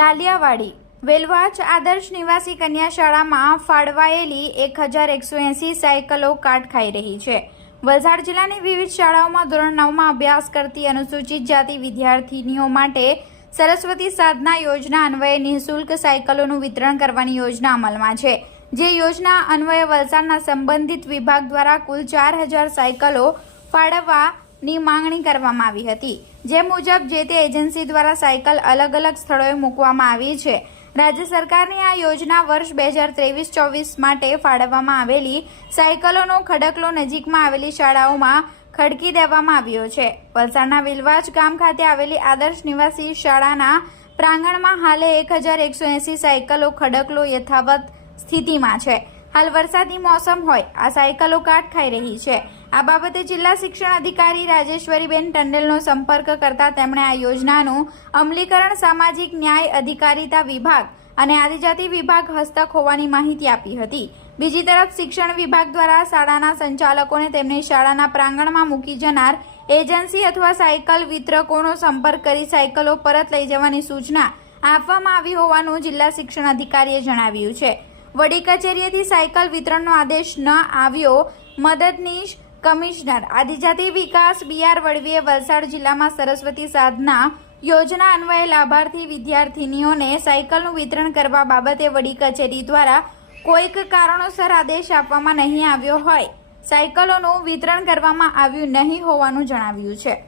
લાલિયાવાડી વેલવાચ આદર્શ નિવાસી કન્યા શાળામાં ફાળવાયેલી 1180 સાયકલો કાટ ખાઈ રહી છે। વલસાડ જિલ્લાની વિવિધ શાળાઓમાં ધોરણ 9માં અભ્યાસ કરતી અનુસૂચિત જાતિ વિદ્યાર્થીનીઓ માટે સરસ્વતી સાધના યોજના અન્વયે નિઃશુલ્ક સાયકલોનું વિતરણ કરવાની યોજના અમલમાં છે। જે યોજના અન્વયે વલસાડના સંબંધિત વિભાગ દ્વારા કુલ 4000 સાયકલો ફાળવવાની માંગણી કરવામાં આવી હતી। જે મુજબ જે તે એજન્સી દ્વારા સાયકલ અલગ અલગ સ્થળોએ મૂકવામાં આવી છે। રાજ્ય સરકારની આ યોજના વર્ષ 2023-24 માટે ફાળવવામાં આવેલી સાયકલોનો ખડકલો નજીકમાં આવેલી શાળાઓમાં ખડકી દેવામાં આવ્યો છે। વલસાડના વિલવાચ ગામ ખાતે આવેલી આદર્શ નિવાસી શાળાના પ્રાંગણમાં હાલે 1180 સાયકલો ખડકલો યથાવત સ્થિતિમાં છે। હાલ વરસાદી મોસમ હોય આ સાયકલો કાટ ખાઈ રહી છે। આ બાબતે જિલ્લા શિક્ષણ અધિકારી રાજેશ્વરીબેન ટંડેલનો સંપર્ક કરતા તેમણે આ યોજનાનું અમલીકરણ સામાજિક ન્યાય અધિકારીતા વિભાગ અને આદિજાતિ વિભાગ હસ્તક હોવાની માહિતી આપી હતી। બીજી તરફ શિક્ષણ વિભાગ દ્વારા શાળાના સંચાલકોને તેમની શાળાના પ્રાંગણમાં મૂકી જનાર એજન્સી અથવા સાયકલ વિતરકોનો સંપર્ક કરી સાયકલો પરત લઈ જવાની સૂચના આપવામાં આવી હોવાનું જિલ્લા શિક્ષણ અધિકારીએ જણાવ્યું છે। વડી કચેરીએથી સાયકલ વિતરણનો આદેશ ન આવ્યો। મદદનીશ કમિશનર આદિજાતિ વિકાસ BR વડવીએ વલસાડ જિલ્લામાં સરસ્વતી સાધના યોજના અન્વયે લાભાર્થી વિદ્યાર્થીનીઓને સાયકલનું વિતરણ કરવા બાબતે વડી કચેરી દ્વારા કોઈક કારણોસર આદેશ આપવામાં નહીં આવ્યો હોય સાયકલોનું વિતરણ કરવામાં આવ્યું નહીં હોવાનું જણાવ્યું છે।